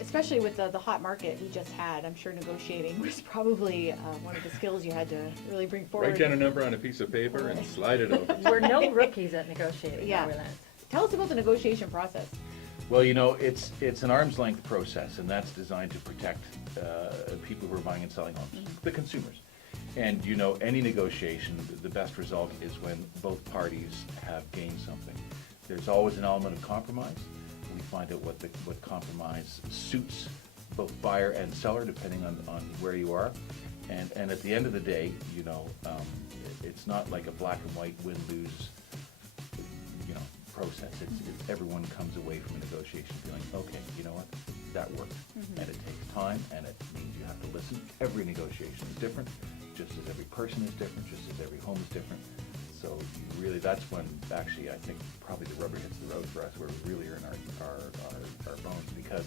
especially with the hot market we just had, I'm sure negotiating was probably one of the skills you had to really bring forward. Write down a number on a piece of paper and slide it over. We're no rookies at negotiating, Yeah. are we, Lance? Tell us about the negotiation process. Well, it's an arm's length process, and that's designed to protect people who are buying and selling homes, the consumers. And any negotiation, the best result is when both parties have gained something. There's always an element of compromise. We find out what compromise suits both buyer and seller, depending on where you are. And at the end of the day, it's not like a black and white win-lose process. It's everyone comes away from a negotiation feeling, okay, you know what, that worked. And it takes time, and it means you have to listen. Every negotiation is different, just as every person is different, just as every home is different. So that's when actually I think probably the rubber hits the road for us, where we really earn our bones, because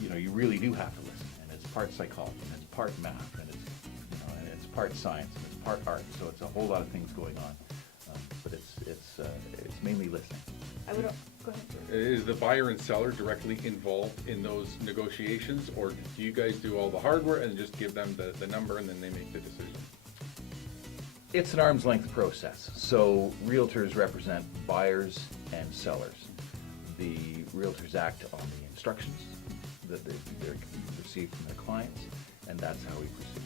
you really do have to listen, and it's part psychology, and it's part math, and it's part science, and it's part art. So it's a whole lot of things going on. But it's mainly listening. Go ahead. Is the buyer and seller directly involved in those negotiations, or do you guys do all the hard work and just give them the number and then they make the decision? It's an arm's length process. So realtors represent buyers and sellers. The realtors act on the instructions that they're received from their clients, and that's how we proceed.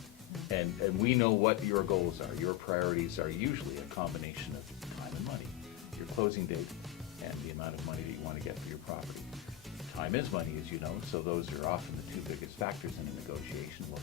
And we know what your goals are. Your priorities are usually a combination of time and money, your closing date, and the amount of money that you want to get for your property. Time is money, as you know, so those are often the two biggest factors in a negotiation. Well,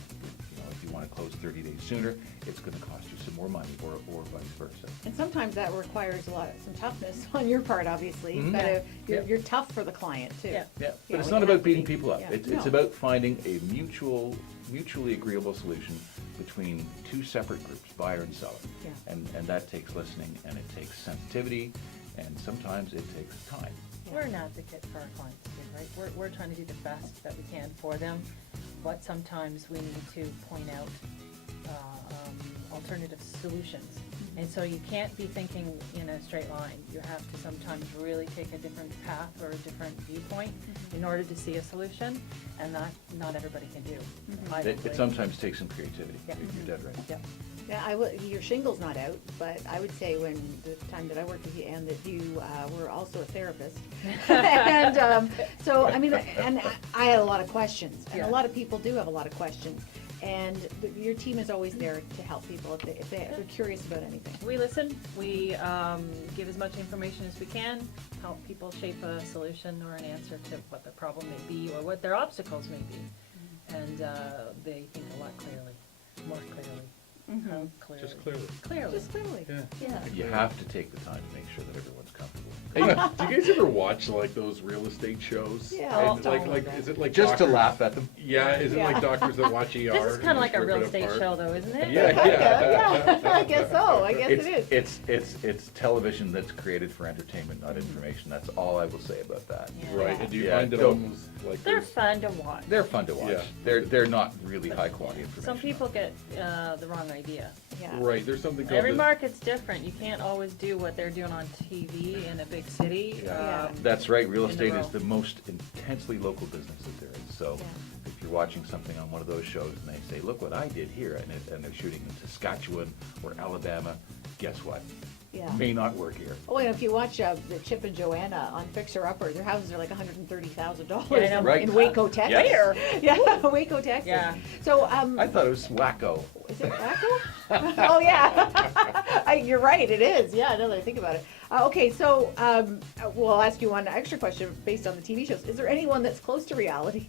if you want to close 30 days sooner, it's going to cost you some more money, or vice versa. And sometimes that requires some toughness on your part, obviously. Mhm. But Yeah. you're tough for the client too. Yeah. Yeah, but Yeah, it's we not have about to beating be. people up. Yeah. It's No. about finding a mutually agreeable solution between two separate groups, buyer and seller. Yeah. And that takes listening, and it takes sensitivity, and sometimes it takes time. We're an advocate for our clients too, right? We're trying to do the best that we can for them, but sometimes we need to point out alternative solutions. And so you can't be thinking in a straight line. You have to sometimes really take a different path or a different viewpoint in order to see a solution, and that not everybody can do. I don't It think. sometimes takes some creativity. Yeah. You're dead right. Yeah. Yeah, your shingle's not out, but I would say when the time that I worked with you, and that you were also a therapist. And so, I mean, and I had a lot of questions, and Yeah. a lot of people do have a lot of questions. And your team is always there to help people if they're curious about anything. We listen, we give as much information as we can, help people shape a solution or an answer to what their problem may be or what their obstacles may be. And they think a lot more clearly. How clearly? Just clearly. Clearly. Just clearly. Yeah. Yeah. You have to take the time to make sure that everyone's comfortable. Hey, do you guys ever watch like those real estate shows? Yeah. And, like, is it like Just to doctors? laugh at them. Yeah, is it like Yeah. doctors that watch ER? This is kind of like a and real just rip it estate apart? show though, isn't it? Yeah, Yeah, I guess so. I guess it is. It's television that's created for entertainment, not information. That's all I will say about that. Yeah. Right, and do you Yeah, find it don't- almost like They're there's- fun to watch. They're fun to watch. Yeah. They're not really high quality information. Some people get the wrong idea. Yeah. right, there's something called Every the- market's different. You can't always do what they're doing on TV in a big city. Yeah. That's right. Real in the estate is rural. the most intensely local business that there is. So Yeah. if you're watching something on one of those shows and they say, "Look what I did here," and they're shooting in Saskatchewan or Alabama, guess what? Yeah. May not work here. Oh, and if you watch the Chip and Joanna on Fixer Upper, their houses are like $130,000 Yeah, I know. Right. in Waco, Texas. Yes. Yeah, Waco, Texas. Yeah. So, I thought it was wacko. is it Waco? Oh, yeah. You're right, it is. Yeah, now that I think about it. Okay, so well, I'll ask you one extra question based on the TV shows. Is there anyone that's close to reality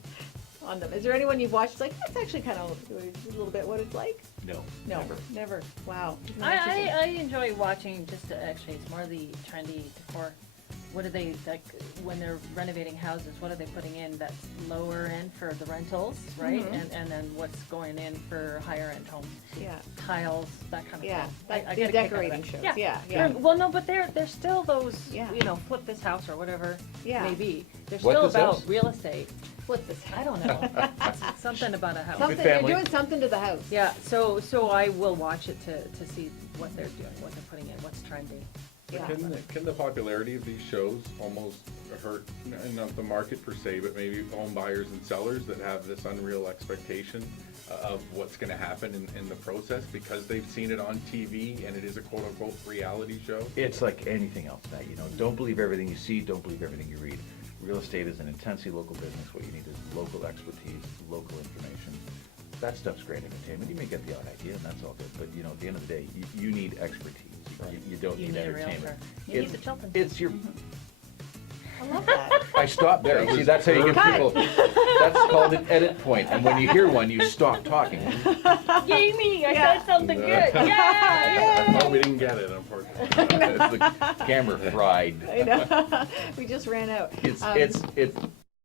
on them? Is there anyone you've watched like, that's actually kind of a little bit what it's like? No, No, never. never. Wow. Isn't that interesting? I enjoy watching just actually it's more the trendy decor. What are they like when they're renovating houses? What are they putting in that's lower end for the rentals, right? Mhm. And then what's going in for higher end homes? Yeah. Tiles, that kind of Yeah, stuff. like I the get a kick out of decorating it. shows. Yeah, Yeah, They're- yeah. Well, no, but they're still those. Yeah. You know, flip this house or whatever. Yeah. Maybe they're What still this about house? real estate. What's this? I don't know. Something about a house. Something, family. you're doing something to the house. Yeah, so I will watch it to see what they're doing, what they're putting in, what's trending. Yeah. Can the popularity of these shows almost hurt, not the market per se, but maybe home buyers and sellers that have this unreal expectation of what's gonna happen in the process because they've seen it on TV and it is a quote-unquote reality show? It's like anything else, Matt, don't believe everything you see, don't believe everything you read. Real estate is an intensely local business. What you need is local expertise, local information. That stuff's great entertainment. You may get the odd idea, and that's all good. But at the end of the day, you need expertise. You don't You need need a entertainment. realtor. You need the Chilton. It's your. I love that. I stopped there. See, that's how you get people. That's called an edit point. And when you hear one, you stop talking. Yay me! I Yeah. said something good. Yeah! Oh, we didn't get it, unfortunately. The camera fried. I know. We just ran out. It's